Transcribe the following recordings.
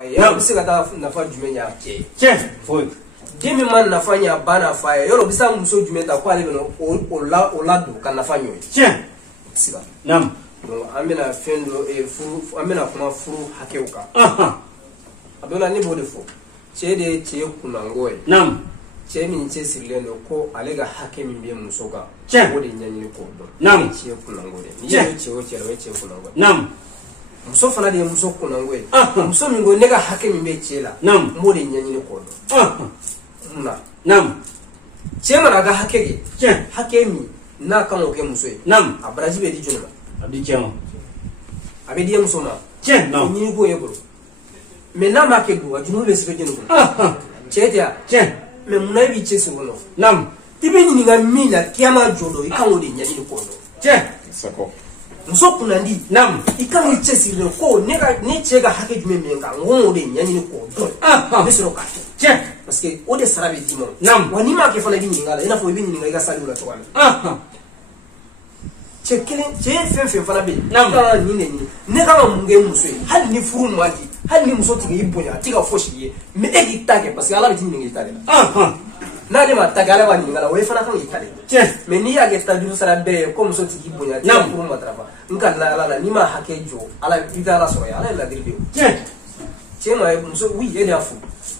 Ya bisi kata nafa jumenya ke. Foi. Demi man nafa nya bana fa ya. Yoro bisa muso jumenta kwa lebe no olado kan nafa nyo. Sika. Nam. Donc amena fendo furu amena kuma furu hakeuka. Adola ni bode fo. Chede che kunangoe. Nam. Che min che sirlendo ko alega hake min be muso ga. Bode nyanyi ko do. Nam. Che kunangoe. Ni che o che kunangoe. Nam. Muso fana de muso kunangoe. Muso mingo nega hake min be chela. Nam. Bode nyanyi ko do. Nam. Che mana ga hake ge. Che. Hake mi na kan o ke muso e. Nam. Abraji be di jonoma. Adi chamo. Abe di muso ma. Che. Nam. Ni ko e bro. Me na ma ke do ajunu be sebe jenu ko. Che dia. Che. Me munai bi che se wono. Nam. Tibe ni nga mina kiama jodo ikango de nyani ko do. Che. Sako. Muso kunandi. Nam. Ikango che sirle ko nega ne che ga hake jume menga ngomo de nyani ko do. Besoro ka. Che. Parce que o de sarabe dimo. Nam. Wani ma ke fana bi ngala ina fo bi ni nga ga sali ula to wala. Che kelen che fe fana bi. Nam. Ka ni ne ne ka munge muso e. Hali ni furu mwati. Hali ni muso tigi ibonya tiga foshi ye. Me egi tage parce que ala bi tin ngi tage. Na de ma tagala wa ni ngala we fana kan itale. Che. Me ni ya gesta du sara be ko muso tigi ibonya tiga furu matrafa. Nka la ni ma hake jo ala bidala so ya ala la dirbe. Che ma muso wi e da fu.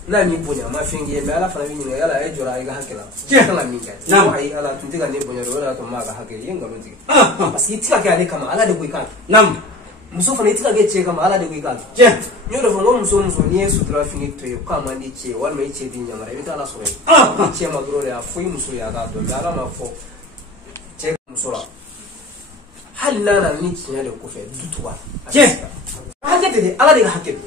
Na ni bonya ma fingi me ala fana bi ni ala e jora ai ga hakela. Kala mi ka. Na ai ala tuntiga ne bonya do ala to ma ga hake yenga lo tigi. Parce que tiga ga ne kama ala de ko ikan. Nam. Muso fana tiga ga che kama ala de ko ikan. Che. Nyo do fongo muso ni sutra fingi to yo kama ni che wal mai che din nyamara bi tala so e. Che ma duro ya fu muso ya ga do ala ma fo. Che muso la. Hal na ni tinya de ko fe dutuwa. Che. Hake de ala de hake.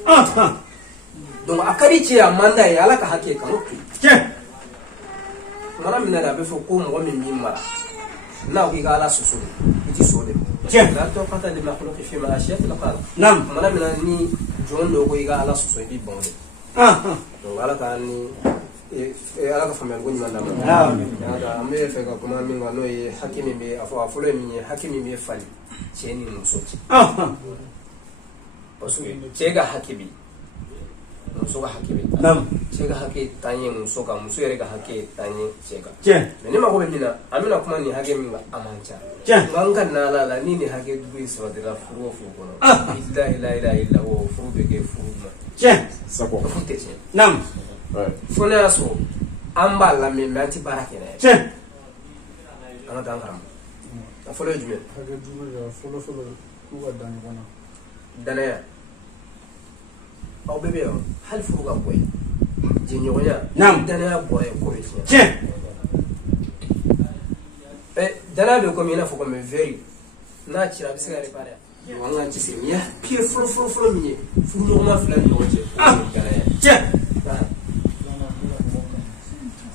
Donc akari che amanda ya ala ka hake kan ok. Che. Mara mina da be fo ko mo mi mara. Na ko ga ala susu. Iti so de. Che. La to kata de ma khuluqi fi ma ashiyat la qala. Nam. Mara mina ni jon do ko ga ala susu bi bonde. Donc ala ka ni ala ka famel goni manda ma. Ada ambe fe ka kuma min ga no ye hakimi be afolo mi hakimi be fali. Che ni muso. Parce que che ga hakimi. Muso ga hakimi. Nam. Che ga hake tanye muso ga muso yere ga hake tanye che ga. Che. Me ne ma ko be mina amina kuma ni hake min ga amancha. Che. Nganga na la ni ni hake du so de la furu kono. Illa illa wo furu be ke furu ma. Che. Sako. Fute che. Nam. Fona so amba la me mati barake ne. Che. Ana dangaram. Afolo jume. Hake du ya folo ku ga dan kona. Danaya. Aw bebe yo hal furu ga koy. Jinyonya. Nam. Danaya boy ko be Che. Dana be ko mina fo ko me veri na chira bi sigare pare wanga ci sim ya pie fulu mi fu no ma fla ni oje Che.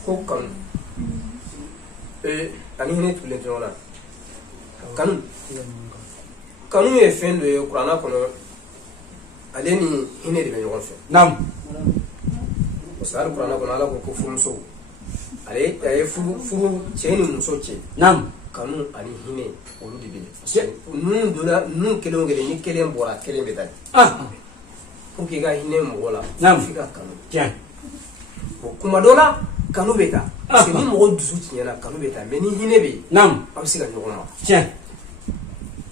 ko kan ani ne tule jona kanu e fendo e qur'ana kono aleni hine de be yon fe Nam. osar qur'ana kono ala ko fu muso ale ay fu cheni muso che Nam. kanu ani hine olu de be nun dola nun kelen ni kelen bora kelen be dal pour que ga hine mo la fika kanu Che. kuma dola kanu be ta parce que ni mo dusu tinyana kanu be ta mais ni hine be Nam. abisiga nyogoma Che.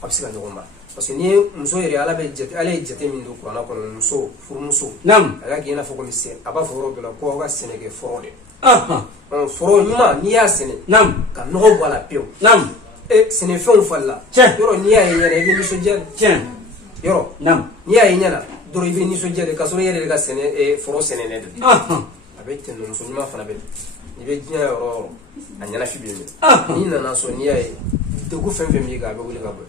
abisiga nyogoma parce que ni muso yere ala be jete ala jete min do qur'ana kono muso furu muso Nam. ala gina fo ko mi se aba foro dola ko ga senege foro de foro nyuma ni ya sene Nam. ka nogo wala pio Nam. sene fɛnw falla yɔrɔ n'i y'a ye ɲɛna i bɛ nisɔndiya Che. yɔrɔ Nam. n'i y'a ye ɲɛna dɔrɔn i bɛ nisɔndiya de ka sɔrɔ i yɛrɛ de ka sɛnɛ foro sɛnɛnen de a bɛ ten muso ɲuman fana bɛ i bɛ diɲɛ yɔrɔ o yɔrɔ a ɲɛnafi bɛ minɛ n'i nana sɔn n'i y'a ye degun fɛn fɛn b'i kan a bɛ wuli ka bɔ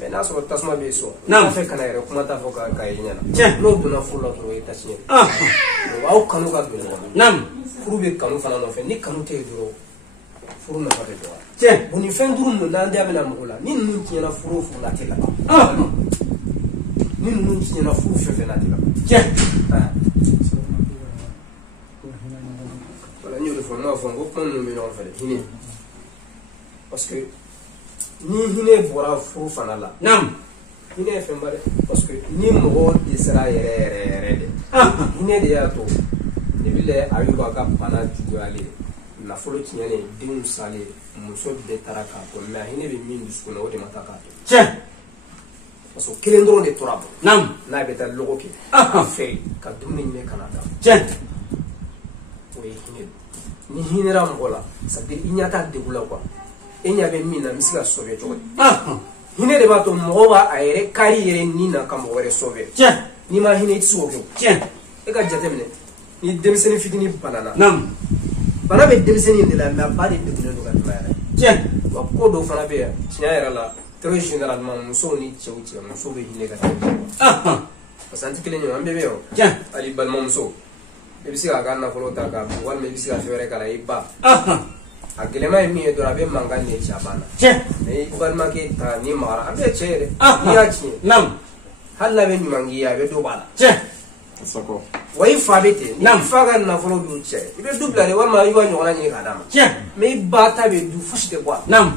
mais n'a sɔrɔ tasuma bɛ sɔn n'a fɛ kana yɛrɛ kuma t'a fɔ k'a ye ɲɛna n'o donna furu la dɔrɔn o ye tasi ye aw kanu ka don ɲɔgɔn na furu bɛ kanu fana nɔfɛ ni kanu tɛ yen dɔrɔn furu nafa bɛ dɔgɔya bon ni fɛn duuru ninnu n'an da bɛna mɔgɔ la ni ninnu tiɲɛna furu o furu la tɛ laban ni ninnu tiɲɛna furu fɛn fɛn na tɛ laban voilà n y'o de fɔ n m'a fɔ n ko kuma ninnu bɛ ɲɔgɔn fɛ hinɛ parce que ni hinɛ bɔra furu fana la hinɛ fɛn ba dɛ parce que ni mɔgɔ dɛsɛra yɛrɛ de hinɛ de y'a to Nebile Ayuba ka bana juguyalen nafolo tiɲɛnen denw salen muso bɛɛ taara k'a to mais hinɛ bɛ min dusukun na o de ma taa k'a to tiɲɛ parce que kelen dɔrɔn de tora bɔ n'a bɛ taa lɔgɔ kɛ a feere ka dumuni ɲini ka na da tiɲɛ o ye hinɛ ni hinɛra mɔgɔ la c'est à dire i ɲɛ t'a degun la quoi e ɲɛ bɛ min na n bɛ se ka sauver cogo di hinɛ de b'a to mɔgɔ b'a a yɛrɛ kari yɛrɛ ni na ka mɔgɔ wɛrɛ sauver tiɲɛ n'i ma hinɛ i tɛ se k'o kɛ tiɲɛ e ka jateminɛ ni denmisɛnnin fitinin banana bana bɛ denmisɛnnin de la mais a ba de degunnen don ka tɛmɛ yɛrɛ tiɲɛ wa ko dɔw fana bɛ yan tiɲɛ yɛrɛ la très généralement musow ni cɛw cɛ musow bɛ hinɛ ka tɛmɛ parce que an tɛ kelen ye an bɛɛ bɛ yɔrɔ tiɲɛ hali balimamuso i bɛ se k'a ka nafolo ta k'a dun walima i bɛ se ka fɛn wɛrɛ k'a la i ba a gɛlɛma ye min ye dɔrɔn a bɛ mankan de ci a banna tiɲɛ mais i balimakɛ ta ni magara an bɛ cɛ yɛrɛ n'i y'a tiɲɛ hali n'a bɛ ɲuman k'i ye a bɛ dɔ b'a la tiɲɛ wa i fa bɛ ten ni fa ka nafolo dun cɛ i bɛ du bila de walima i b'a ɲɔgɔnna ɲini k'a d'a ma tiɲɛ mais i ba ta bɛ du fosi tɛ bɔ a la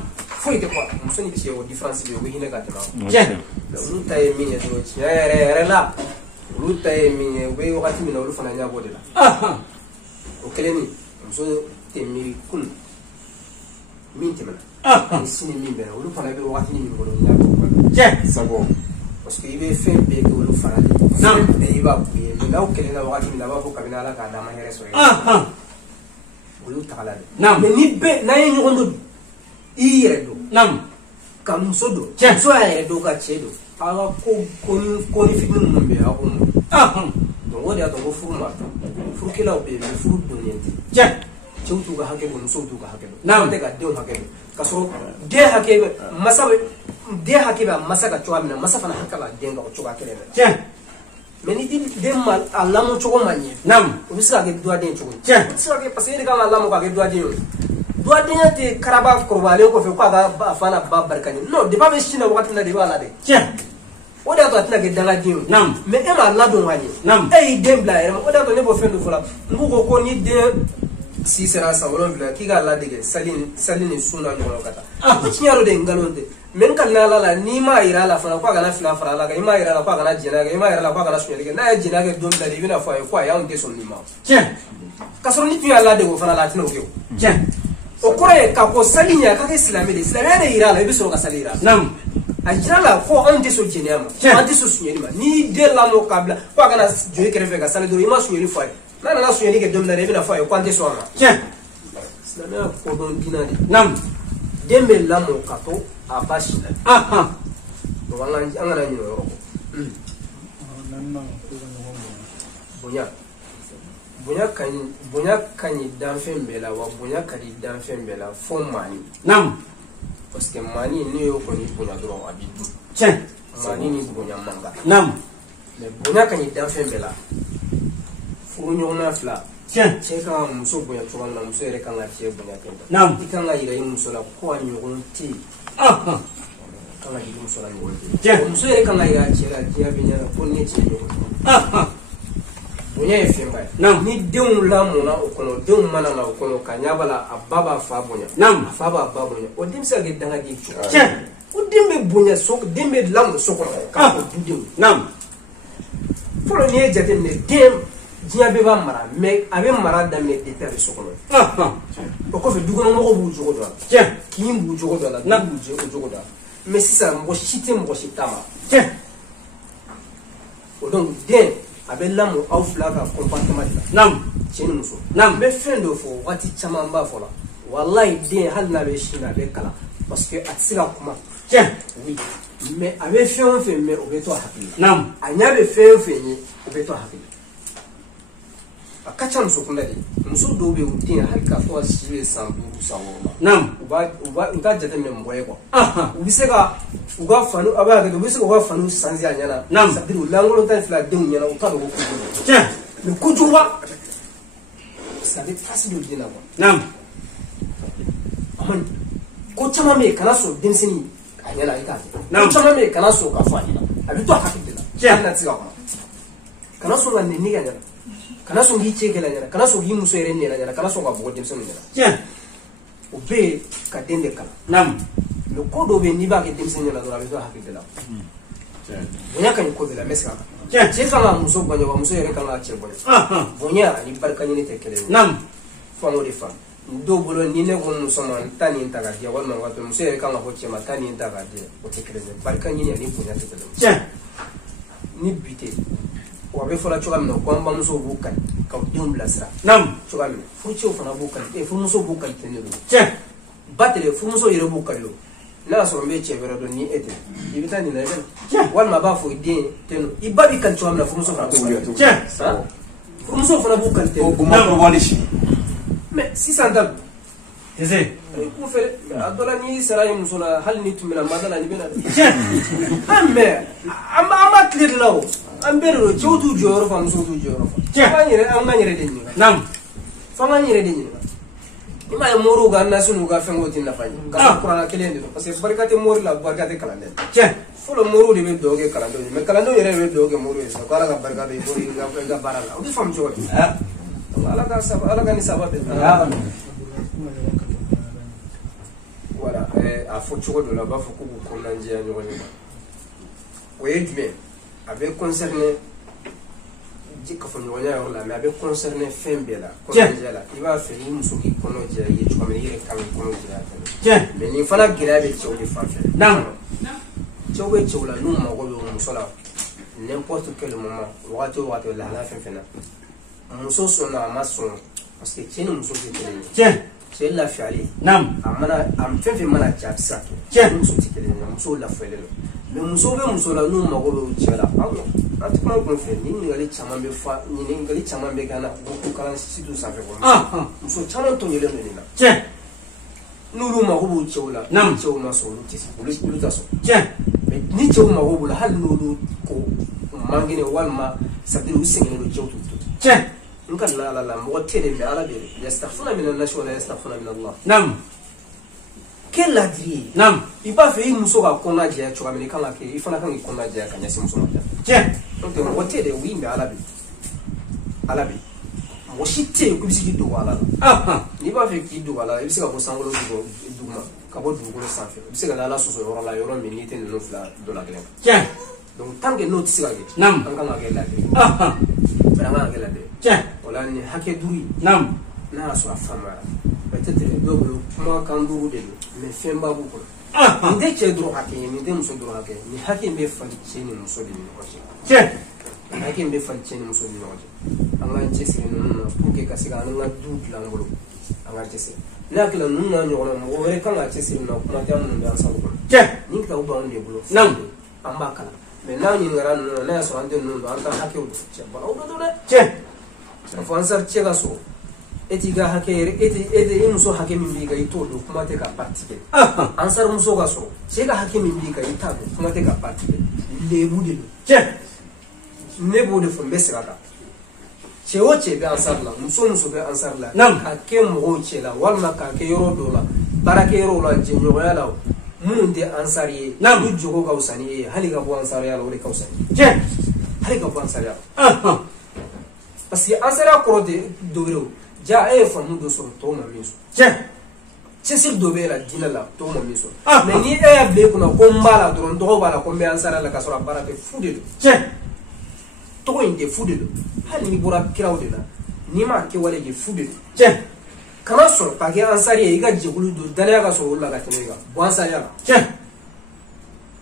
foyi tɛ bɔ a la muso ni cɛ o différence bɛ yen o bɛ hinɛ ka tɛmɛ a tiɲɛ mais olu ta ye min ye dɔrɔn tiɲɛ yɛrɛ la olu ta ye min ye u bɛ wagati min na olu fana ɲɛ b'o de la o kelen muso tɛ miiri kunun min tɛmɛna ni sini min bɛnna olu fana bɛ wagati min kɔnɔ ɲɛ b'o tiɲɛ sago parce que i bɛ fɛn bɛɛ kɛ olu fana de fɛn bɛɛ i b'a k'u ye mais n'aw kɛlɛla wagati min na a b'a fɔ kabini ala k'a d'a ma hɛrɛ sɔrɔ olu tagala de mais ni bɛɛ n'an ye ɲɔgɔn dɔn i yɛrɛ dɔn ka muso dɔn muso y'a yɛrɛ dɔn ka cɛ dɔn a ka ko ni fitini minnu bɛ yen a k'o mɔ donc o de y'a to ko furu ma furukɛlaw bɛ yen mais furu donnen tɛ cɛw t'u ka hakɛ dɔn musow t'u ka hakɛ dɔn n'an tɛ ka denw hakɛ dɔn ka sɔrɔ den hakɛ bɛ masa bɛ den hakɛ bɛ a masa ka cogoya min na masa fana hakɛ b'a den ka o cogoya kelen de la mais ni den ma a lamɔ cogo ma ɲɛ o bɛ se ka kɛ duwaden cogo ye o bɛ se ka kɛ parce que e de kan ka lamɔ k'a kɛ duwaden ye duwadenya tɛ karaba kɔrɔbayalen kɔfɛ ko a ka fa n'a ba barika ɲɛ non depuis a bɛ sin na wagati min na de i b'a la dɛ o de y'a to a tɛna kɛ dangaden ye mais e m'a ladon ka ɲɛ e y'i den bila a yɛrɛ ma o de y'a to ne b'o fɛn dɔ fɔ la n ko ni den si sera san 7 k'i k'a ladege sali ni sun n'a ɲɔgɔnnaw ka taa o tiɲɛ yɛrɛ de ye nkalon tɛ mais n kalila ala la n'i m'a yira a la fana ko a kana fila fara ala kan i m'a yira a la ko a kana jɛnɛ kɛ i m'a yira a la ko a kana suɲɛli kɛ n'a ye jɛnɛ kɛ don bila de i bɛna fɔ a ye ko ayi anw tɛ sɔn nin ma k'a sɔrɔ ni tun y'a ladege o fana la a tɛna o kɛ o kɔrɔ ye k'a fɔ sali ɲɛ a ka kɛ silamɛ de silamɛya de yira a la i bɛ sɔrɔ ka sali yira a jira la ko anw tɛ sɔn jɛnɛya ma an tɛ sɔn suɲɛli ma n'i den lamɔ k'a bila ko a kana joli kɛrɛfɛ ka sali dɔrɔn i ma suɲɛli fɔ a ye n'a nana suɲɛli kɛ don min na i bɛna fɔ a ye ko an tɛ sɔn a ma silamɛya kodɔn diinɛ de den bɛ lamɔ ka to a ba si la donc an kana ɲinɛ o yɔrɔ kɔ bonya ka ɲi danfɛn bɛɛ la wa bonya ka di danfɛn bɛɛ la fo maani parce que maani n'i y'o kɔni bonya dɔrɔn a b'i dun maani ni bonya man kan mais bonya ka ɲi danfɛn bɛɛ la furu ɲɔgɔnna fila cɛ kan ka muso bonya cogo min na muso yɛrɛ kan ka cɛ bonya ten i kan ka yira i muso la ko a ɲɔgɔn tɛ yen kan ka yira muso la ɲɔgɔn tɛ yen muso yɛrɛ kan ka yira cɛ la diɲɛ bɛ ɲɛ ko ne cɛ ɲɔgɔn bonya ye fɛnba ye ni denw lamɔna o kɔnɔ denw mana na o kɔnɔ ka ɲa b'a la a ba b'a fa bonya a fa b'a ba bonya o den bɛ se ka kɛ dangaden cogo o den bɛ bonya den bɛ lamɔ so kɔnɔ k'a fɔ dudenw fɔlɔ n'i ye jateminɛ den diɲɛ bɛɛ b'a mara mais a bɛ mara daminɛ depuis a bɛ so kɔnɔ o kɔfɛ dukɔnɔmɔgɔw b'u jogo dɔn a la kin b'u jogo dɔn a la du b'u jogo dɔn a la mais sisan mɔgɔ si tɛ mɔgɔ si ta ma o donc den a bɛ lamɔ aw fila ka comportement de la cɛ ni muso n bɛ fɛn dɔ fɔ waati caman b'a fɔ la walayi den hali n'a bɛ sin na a bɛ kalan parce que a tɛ se ka kuma oui mais a bɛ fɛn o fɛn mɛn o bɛ to a hakili la a ɲɛ bɛ fɛn o fɛn ye o bɛ to a hakili la a ka ca muso kunda de muso dɔw bɛ yen u den hali k'a fɔ a si bɛ san 5 san 6 u t'a jateminɛ mɔgɔ ye quoi u bɛ se ka u ka fanu a b'a kɛ u bɛ se k'u ka fanu sanzi a ɲɛna c'est à dire u lankolon tan fila denw ɲɛna u t'a dɔn ko kojugu mais kojugu ba c'est à dire place dɔ den na quoi ko caman bɛ yen kana sɔn denmisɛnnin a ɲɛna i t'a kɛ ko caman bɛ yen kana sɔn k'a fɔ a ɲɛna a bɛ to a hakili de la hali n'a tɛ se ka kuma kana sɔn ka nɛni ka ɲɛna kana sɔn k'i cɛ kɛlɛ ɲɛna kana sɔn k'i muso yɛrɛ nɛna ɲɛna kana sɔn ka bɔgɔ denmisɛnninw ɲɛna o bɛɛ ye ka den de kalan mais ko dɔw bɛ yen n'i b'a kɛ denmisɛnnin ɲɛna dɔrɔn a bɛ to a hakili de la bonya kan ko bila meska ce fanga muso bonya wa muso yere kan la ce bonya bonya ni barka ni te kele nam fango de fa do bolo ni ne ko muso man tani ta ga dia wal man wa muso yere kan la ko ce ma tani ta ga dia o te kele barka ni ni bonya te kele ni bite wa be fola choga mino ko amba muso bukan ka dum blasra nam choga mino fu cho fana bukan e fu muso bukan tenelo batele fu muso yere bukan lo na so mbe chebera do ni ete ibita ni na ben wal ma ba fo de teno ibabi kan choga mino fu muso fana bukan fu muso fana bukan teno ko ma ko wali shi mais 600 ese ko fere adola ni sara muso la hal ni tumina madala ni bena amme amma clear law ambero choutu joro fam so tu joro fa ngire am ngire denni nam fa ngire denni ima ya moru ga nasunu ga fengo tin la fani ga qur'ana kelende parce que barkate mori la barkate kalande folo moru de be doge kalando me kalando yere be doge moru eso kala ga barkate mori ga barala o fam joro ala ga ni sababe voilà a fo chogo do la ba fo ko ko nanje ya nyoni oye dime avait concerné jika fo nyonya yo la mais avait concerné fembela ko njela iba fe ni musuki kono je ye chwa me yire kan kono je mais ni fana girabe chawli fa fe nam chawbe chawla nu ma go be musala n'importe quel moment wato la la fe fena muso sona mason parce que tiene muso ke c'est la fiali nam amana am fe mana jabsa muso tikele muso la fele mais muso be muso la nu ma go be chela awo atukuma ko fe ni ngali chama be fa ni ngali chama be kana ko kalan situ sa fe ko muso chama to nyele ni na nulu ma go bu chela nam chew ma so lu tisi lu ta so mais ni chew ma go bu la hal nulu ko mangine walma sabinu singene lu chew tu nkan la mo tele be ala be yastaghfuna min an-nas wa la yastaghfuna min Allah nam quel adri nam iba fe muso ga konna je ya choga me kan la ke ifana kan konna je ya kanya si muso ma donc mo tele wi be ala be mo shite ku bisi do wala ni ba fe ki do wala bisi ga ko sangolo do duma ka bo do ko sanfe bisi ga la so so la yoro me ni ten no fla do la glen donc tant que note siga ge nam kan la ge la vraiment ge la wala ni hake duri nam na so afama peut-être double kuma kan duru de mais femba bu ko inde che duru hake ni de muso duru hake ni hake be fali cheni muso de ni ko hake be fali cheni muso de ni ko anga chesi no pour que kasiga anga du plangolo anga chesi la kila nunna nyona mo were kan a chesi no kuma tamu ndan sa ko ni ka uba on de bulo nam amba kala mais na ni ngara no na so ande no anta hake u che ba o do fo ansar chega so etiga hake ete muso hake min biga ito do kuma te ka partike ansar muso ga so chega hake min biga ita do kuma te ka partike le bude ne bude fo mbesira ka chewo che ga ansar la muso be ansar la ka ke mo chela walma ka ke yoro do la barake yoro la jinyo ya la mun de ansar ye du jogo ga usani hali ga bo ansar ya la wori ka usani hali ga bo ansar ya parce que ansara korode dovero ja famu do so to ma miso cesir dovera dina la to ma miso mais ni be kuna ko mbala do ndo bala ko be ansara la kasora barate fude to inde fude hali ni bora kirawde la ni ma ke wale ge fude kana so pa ke ansari e ga jegulu do dala ga so la ga tenega bo ansari la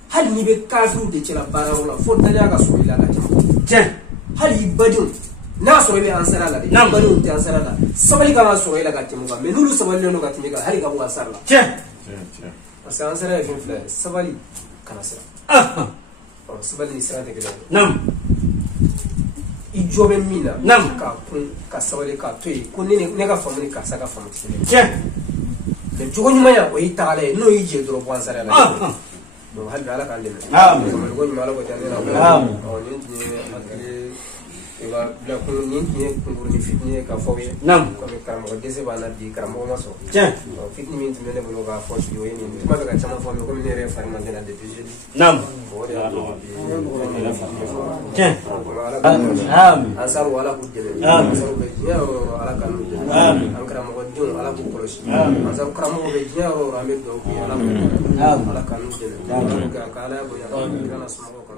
hali ni be kafiru de cela bararo la fo dala ga so la ga tenega hali badun na so be ansara la de bari unte ansara la sabali ga so ila ga timuga me nulu sabali no ga timiga hari ga bu ansara la parce que ansara e fla sabali kana sara sabali sara de gele nam i jobe mina nam ka kun ka sabali ka toyi ko ne ga famuni ka saka famu tine de jogo nyuma ya o ita ale no yi je dro bu ansara la do hal ala kan de amen ko nyuma la ko tane la amen o ni ni bila kun ni kungur ni fitni ka fawye nam ko be karamo dese bana di karamo maso tiens fitni min tmene bolo ga force yo ni tuma be ka chama fo ko min re farma de la depuis nam tiens ansar wala ku jele ansar be ya ala kanu an karamo din ala ku kolosi ansar karamo be ya rambe do ala kanu jele ka kala bo ya kana sumo ko